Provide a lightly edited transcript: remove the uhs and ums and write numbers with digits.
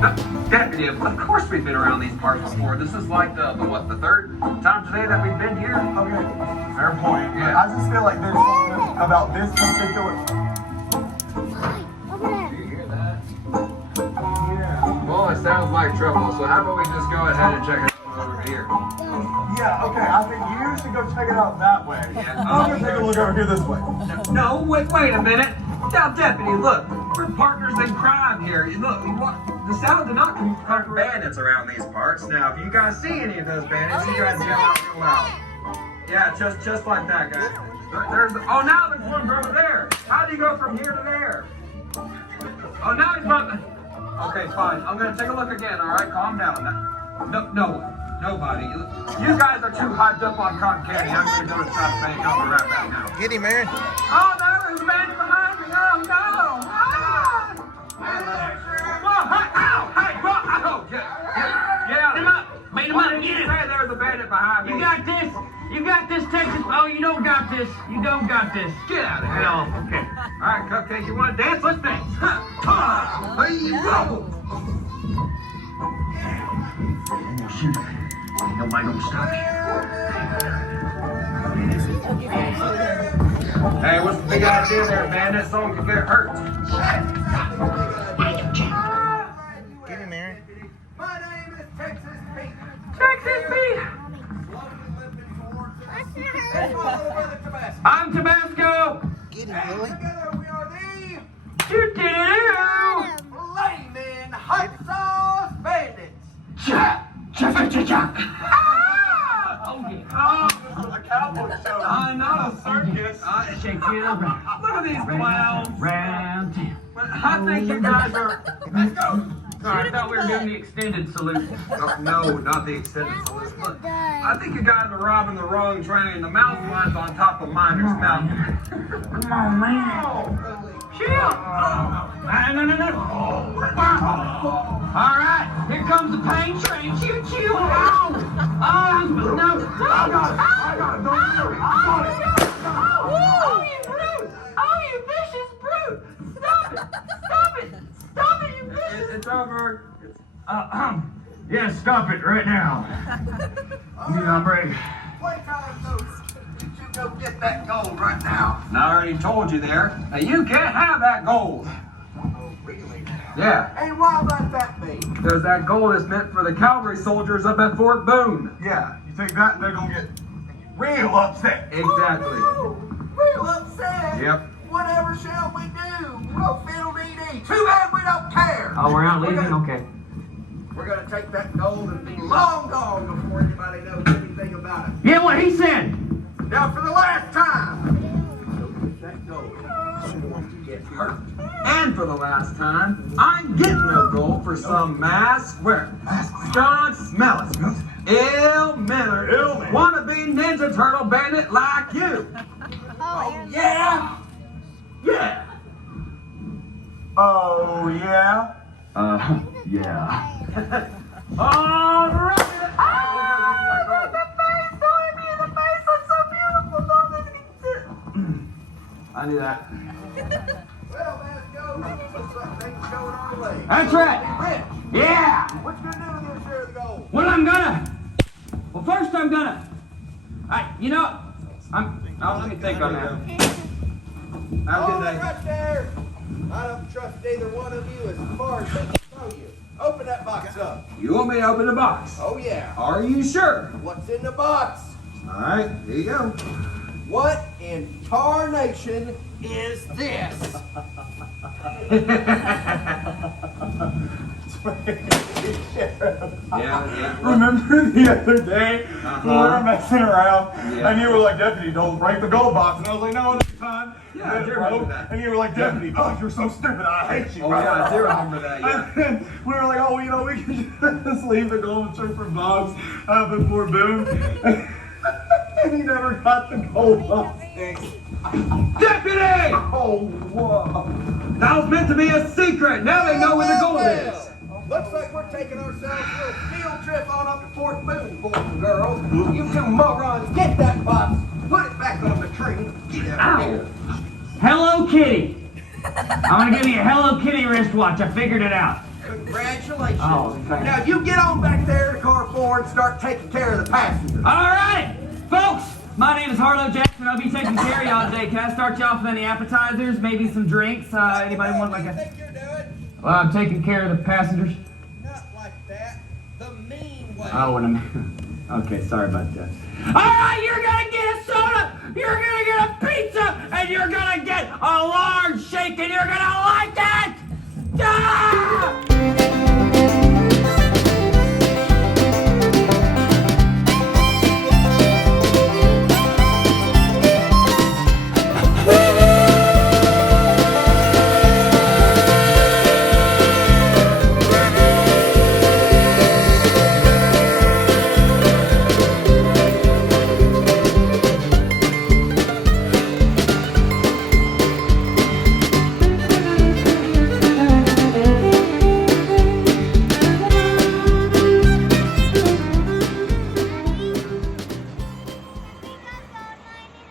Deputy, of course we've been around these parts before. This is like the third time today that we've been here? Okay, fair point. Yeah. I just feel like there's something about this particular... Do you hear that? Yeah. Well, it sounds like trouble, so how about we just go ahead and check it out over here? Yeah, okay, I think you should go check it out that way. Yeah. I'm gonna take a look over here this way. No, wait a minute. Now, Deputy, look, we're partners in crime here. Look, the sound did not come from bandits around these parts. Now, if you guys see any of those bandits, you guys yell out real loud. Yeah, just like that, guys. Oh, now there's one over there. How do you go from here to there? Oh, now he's about to... Okay, fine. I'm going to take a look again, all right? Calm down. Nobody. You guys are too hyped up on cotton candy. I'm going to go to South Bank. I'll be right back now. Get him, man. Oh, no, there's a bandit behind me. Oh, no. Ah! Get him up. Beat him up. Get him. Say there's a bandit behind me. You got this. You got this, Texas. Oh, you don't got this. You don't got this. Get out of here. No. Okay. All right, Cupcake, you want to dance? Let's dance. There you go. Oh, shoot. Nobody gonna stop you. Hey, what's the big idea there, bandit? Someone could get hurt. Get him, man. My name is Texas Pete. Texas Pete. I'm Tabasco. Get him, Billy. Together we are the Flaming Hot Sauce Bandits. Cha! Cha-cha-cha-cha! Oh, yeah. Oh, A cowboy show. I know, circus. Shake it around. Look at these clowns. Round. I think you guys are... Let's go. Sorry, I thought we were doing the extended salute. Oh, no, not the extended salute. Look, I think you guys are robbing the wrong train. The mouth line's on top of Miner's Mountain. Come on, man. Chill. No. All right, here comes the pain train. Choo choo. Oh, no. I got it. Don't worry. I got it. Oh, you brute. Oh, you vicious brute. Stop it, you vicious. It's over. Yes, stop it right now. You hombre. Playtime notes. You should go get that gold right now. And I already told you there. Now, you can't have that gold. Oh, really? Yeah, And why might that be? because that gold is meant for the cavalry soldiers up at Fort Boone. Yeah, you take that and they're gonna get real upset. Exactly. Oh, no. Real upset? Yep. Whatever shall we do? Well, fiddle-dee-dee. Too bad we don't care. Oh, we're not We're leaving? gonna- Okay. We're gonna take that gold and be long gone before anybody knows anything about it. Yeah, what he said. Now, for the last time, go get that gold. Get hurt. And for the last time, I'm getting no gold for some mass square. Skunk smelling. Ill-mannered, wannabe Ninja Turtle bandit like you. Oh, yeah? Yeah. Oh, yeah? Yeah. All right. I knew that. Well, let's go. Looks like things are going our way. That's right. Rich, Yeah. what you gonna do with your share of the gold? Well, first I'm gonna, let me think on that. Have a Oh, good day. right there. I don't trust either one of you as far as I can throw you. Open that box up. You want me to open the box? Oh, yeah. Are you sure? What's in the box? All right, here you go. What in tarnation is this? Yeah. Remember the other day when we were messing around and you were like, Deputy, don't break the gold box. And I was like, no, next time. Yeah, I do remember that. And you were like, Deputy, oh, you're so stupid. I hate you. Oh, yeah, I do remember that, yeah. And then we were like, oh, we can just leave the golden trooper box up in Fort Boone. And he never got the gold box. Deputy! Oh, whoa. That was meant to be a secret. Now they know where the gold is. Looks like we're taking ourselves a little field trip on up to Fort Boone, boys and girls. You two morons, get that box, put it back on the tree. Get out of here. Hello Kitty. I'm gonna give you a Hello Kitty wristwatch. I figured it out. Congratulations. Oh, thanks. Now you get on back there to car 4 and start taking care of the passengers. All right, folks. My name is Harlow Jackson. I'll be taking care of y'all today. Can I start you off with any appetizers, maybe some drinks? Anybody want like What do you a? think you're doing? Well, I'm taking care of the passengers. Not like that. The mean way. Oh, and I'm. Okay, sorry about that. All right, you're gonna get a soda, you're gonna get a pizza, and you're gonna get a large shake, and you're gonna like it. Ah!